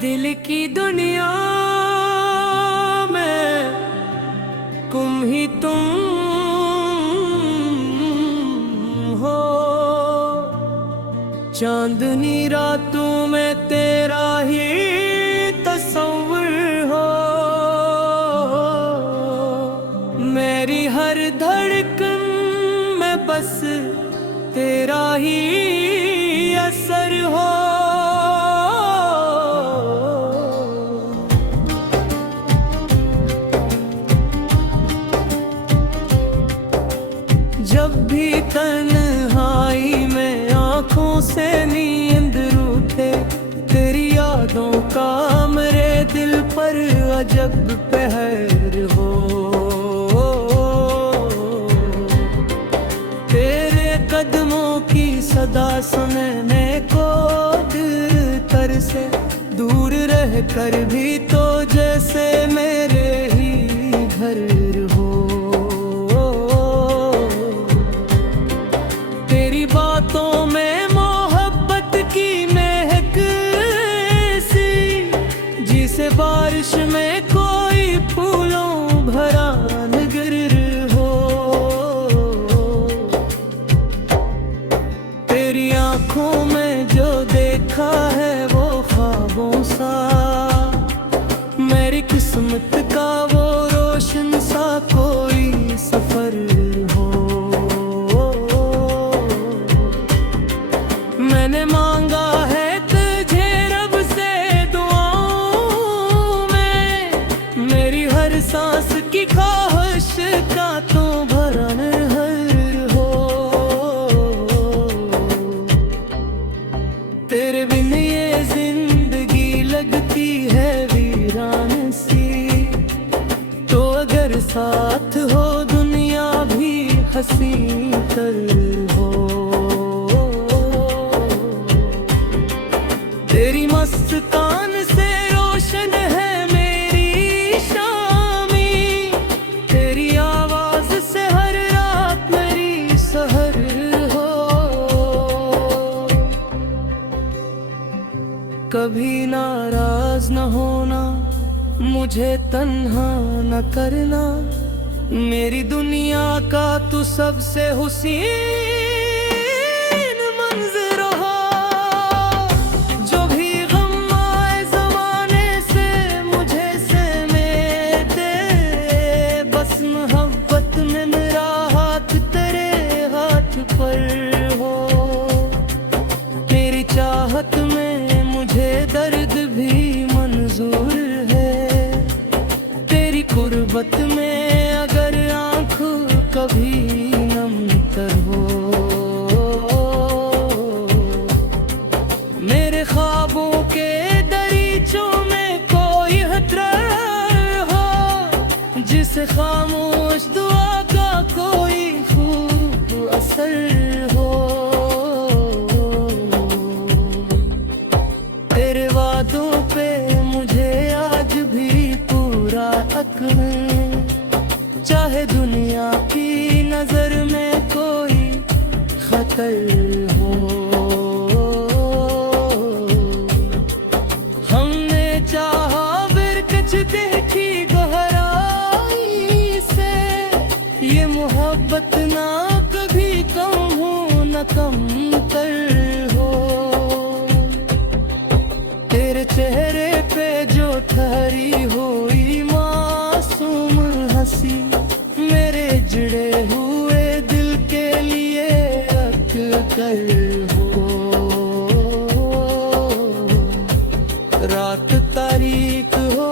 दिल की दुनिया में तुम ही तुम हो। चांदनी रातों में तेरा ही तस्वीर हो। मेरी हर धड़कन में बस तेरा ही असर हो। जब भी तन्हाई में आँखों से नींद रूठे, तेरी यादों का मेरे दिल पर अजब पहर हो। तेरे कदमों की सदा सुनने को दिल तर से, दूर रह कर भी तो जैसे मेरे ही घर हो। तेरी बातों में मोहब्बत की महक सी, जिसे बारिश में कोई फूलों भरा नगर हो। तेरी आंखों में जो देखा है वो ख्वाबों सा, मेरी किस्मत का वो रोशन सा कोई सफर हो। मैंने मांगा है तुझे रब से दुआओं में, मेरी हर सांस की ख्वाहिश का तो भरन हर हो। तेरे बिन ये जिंदगी लगती है वीरान सी, तो अगर साथ हो दुनिया भी हंसी तर हो। तेरी मस्तान से रोशन है मेरी शामी, तेरी आवाज से हर रात मेरी सहर हो। कभी नाराज न होना, मुझे तन्हा न करना, मेरी दुनिया का तू सबसे हुसीन मंजर हो। जो भी गम आए ज़माने से मुझे सहमेते, बस मोहब्बत में मेरा हाथ तेरे हाथ पर हो। तेरी चाहत में मुझे दर्द भी मंजूर है, तेरी कुर्बत में अगर आँख कभी नम तर हो। मेरे ख्वाबों के दरीचों में कोई खतरा हो, जिसे खामोश दुआ का कोई खूब असर हो। तेरे वादों पे मुझे आज भी पूरा हक है, चाहे दुनिया की नजर में कोई खतर हो। हमने चाहा बिरकच देखी गहराई से, ये मोहब्बत ना कभी कम हो न कम तर हो। तेरे चेहरे पे जो ठहरी हुई मासूम हंसी, मेरे जुड़े हुए दिल के लिए अक्कर हो। रात तारीक हो,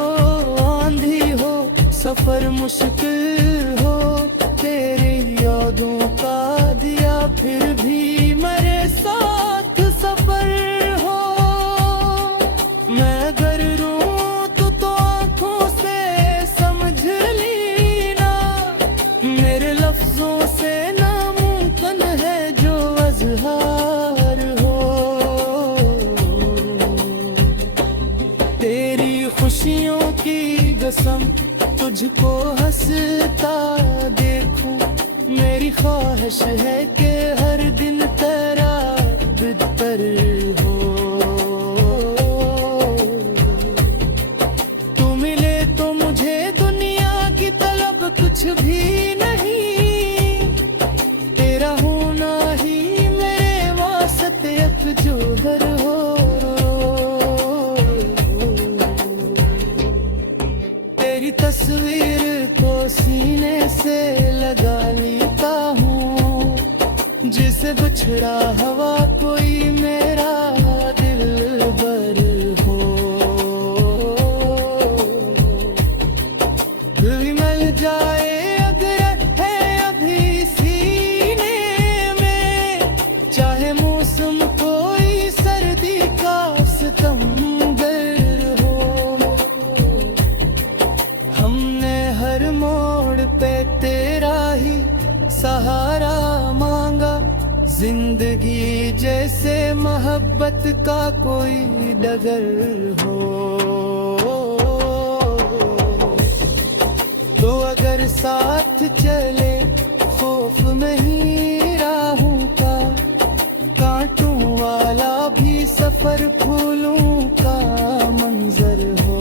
आंधी हो, सफर मुश्किल हो, तेरी यादों का दिया फिर भी मेरे साथ सफर हो। मैं अगर रूं तो आंखों से समझ लीना, मेरे लफ्जों से नामुमकिन है जो अज़हार हो। तेरी खुशियों की कसम तुझको हंसता देखूं, मेरी ख्वाहिश है कि हर दिन तेरा बितर हो। मुझसे बिछड़ा हवा कोई मेरा दिल बर हो, दिल मिल जाए अगर है अभी सीने में, चाहे मौसम कोई सर्दी का सितमगर हो। हमने हर मोड़ पे तेरा ही सहारा मांगा, जिंदगी जैसे मोहब्बत का कोई डगर हो। तो अगर साथ चले खौफ नहीं राहों का, कांटों वाला भी सफर फूलों का मंजर हो।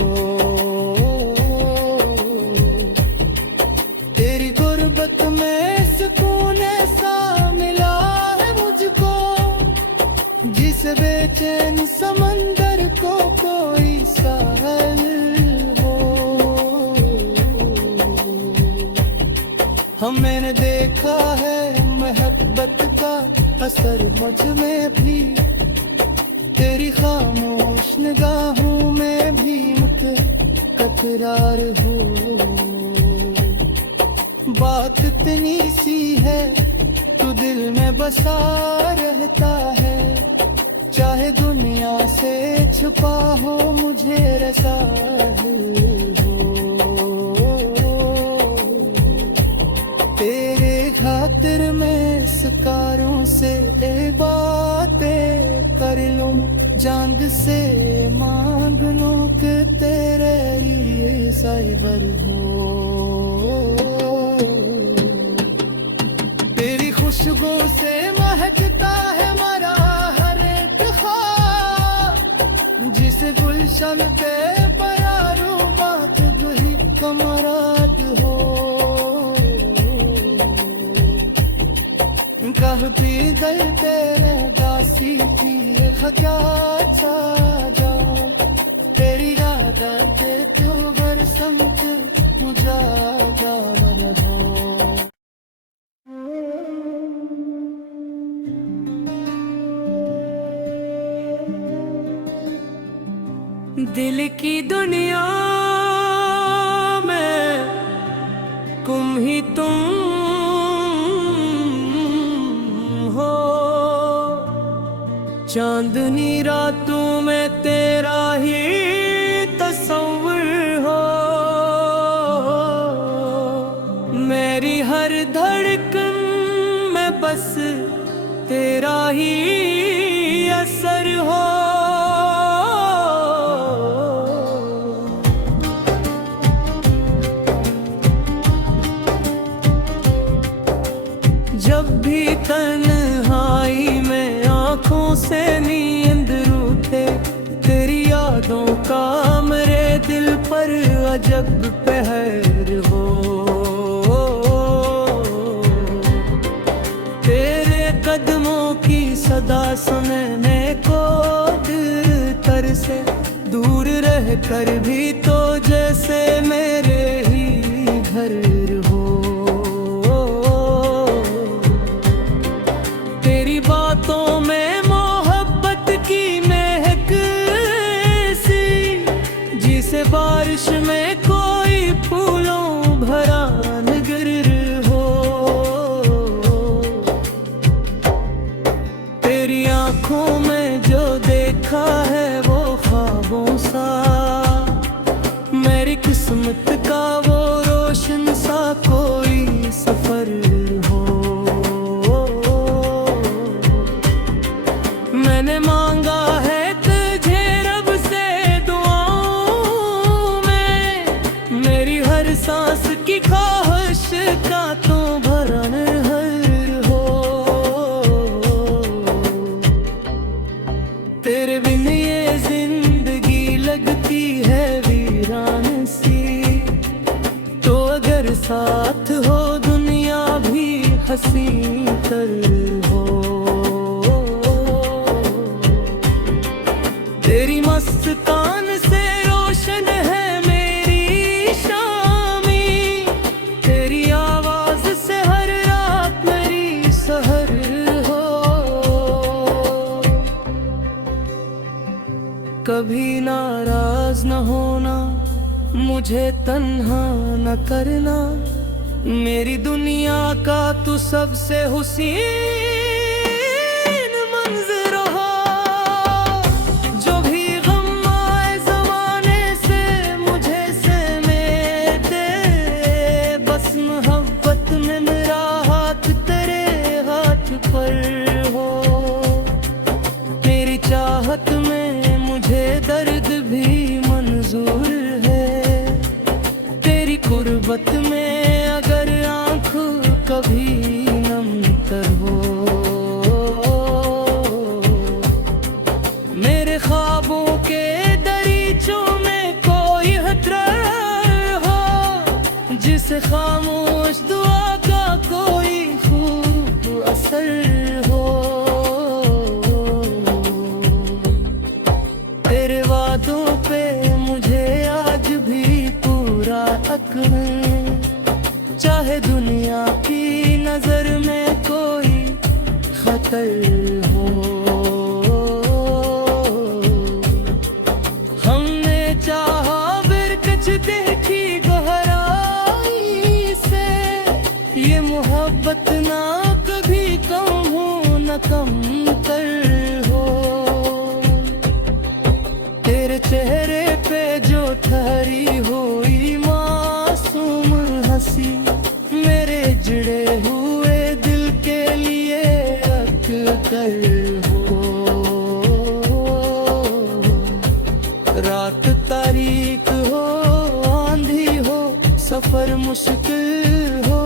तेरी गुर्बत में सुकून ऐसा मिला है मुझको, जिस बेचैन समंदर को कोई साहल हो। हमने देखा है मोहब्बत का असर मुझ में भी, तेरी खामोश निगाहों में भी मुझे ककरार हो। बात इतनी सी है तू दिल में बसा रहता है, चाहे दुनिया से छुपा हो मुझे रसाल हो। तेरे खातिर मैं सितारों से बातें कर लूं, चांद से मांग लूं कि तेरे लिए साइबर हो। तेरी खुशबू से महकता है मेरा हर एक ख्वाब, जिस गुलशन पे प्यारों बात गुही कमरात हो। कहती दिल तेरे दासी की खचा चा जा, तेरी आदत क्यों बरसमत मुझा जा मन हो। दिल की दुनिया में गुम ही तुम हो, चांदनी रातों में तेरा ही तस्वीर हो। मेरी हर धड़कन में बस तेरा ही असर हो। जब भी तन्हाई में आँखों से नींद रूठे, तेरी यादों का मेरे दिल पर अजब पहर हो। तेरे कदमों की सदा सुनने को दिल तरसे, दूर रह कर भी तो जैसे मेरे ही घर हो। बातों में मोहब्बत की महक सी, जिसे बारिश में कोई फूलों भरा नगर हो। तेरी आंखों में जो देखा है वो ख्वाबों सा, मेरी किस्मत का वो रोशन सा कोई सफर हो। मैंने मांगा है तुझे रब से दुआओं में, मेरी हर सांस की ख्वाहिश का तो भरन हर हो। तेरे बिन ये जिंदगी लगती है वीरान सी, तो अगर साथ हो दुनिया भी हंसी कर हो। तेरी मस्तान से रोशन है मेरी शामी, तेरी आवाज से हर रात मेरी सहर हो। कभी नाराज न होना, मुझे तन्हा न करना, मेरी दुनिया का तू सबसे हुसीन मंजर हो। जो भी गम आए ज़माने से मुझे सहमे दे, बस मोहब्बत में मेरा हाथ तेरे हाथ पर हो। तेरी चाहत में मुझे दर्द भी मंजूर है, तेरी कुर्बत में अगर आँख कभी नम तर हो। मेरे ख्वाबों के दरीचों में कोई हथरार हो, जिसे खामोश दुआ का कोई खूब असर हो। तेरे वादों पे मुझे आज भी पूरा हक है, चाहे दुनिया की नजर में कोई खतर हो। हमने चाहा बिरकच देखी गहराई से, ये मोहब्बत ना कभी कम हो न कम तर हो। तेरे चेहरे पे जो ठहरी हुई मासूम हंसी, मेरे जुड़े हुए दिल के लिए अक्कर हो। रात तारीक हो, आंधी हो, सफर मुश्किल हो,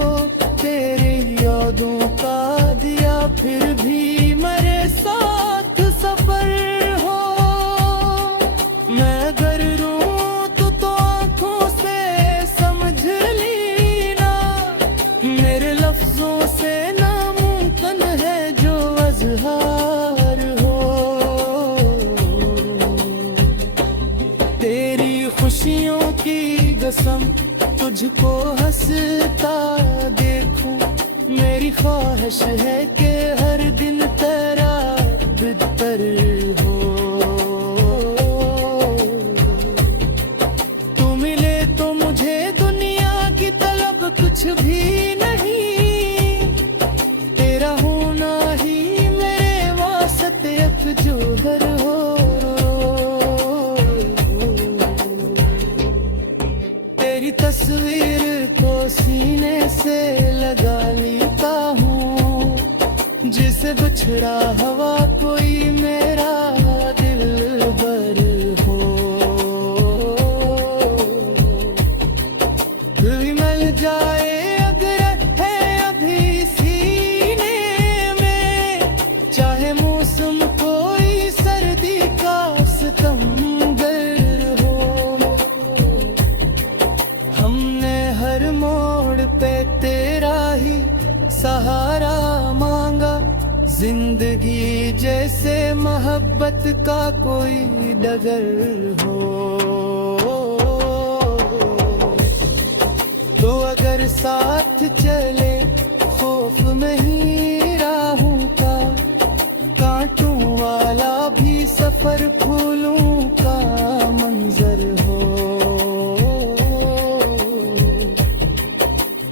तेरी यादों का दिया फिर भी मेरे साथ सफर हो। मैं अगर रूं तो आंखों से समझ लीना, मेरे लफ्जों से नामुमकिन है जो अज़हार हो। तेरी खुशियों की कसम तुझको हंसता देखूं, मेरी ख्वाहिश है कि हर दिन तेरा बितर हो। तू मिले तो मुझे दुनिया की तलब कुछ भी नहीं, तेरा होना ही मेरे वास्ते अफजोहर हो। तेरी तस्वीर को सीने से लगा लेता हूँ, जिसे बिछड़ा हवा कोई मेरा दिल भर हो। दिल मिल जाए अगर है अभी सीने में, चाहे मौसम कोई सर्दी का सितमगर हो। हमने हर मोड़ पे तेरा ही सहारा मांगा, जिंदगी जैसे मोहब्बत का कोई डगर हो। तो अगर साथ चले खौफ नहीं राहों का, कांटों वाला भी सफर फूलों का मंजर हो।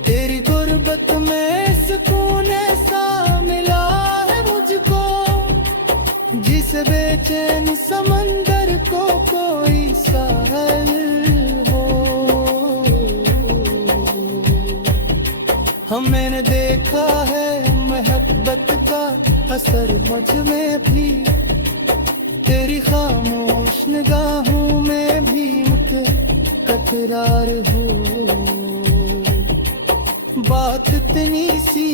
तेरी गुर्बत में सुकून ऐसा मिला है मुझको, जिस बेचैन समंदर को कोई साहल हो। मैंने देखा है मोहब्बत का असर मुझ में भी, तेरी खामोश निगाहों में भी तकरार हो। बात इतनी सी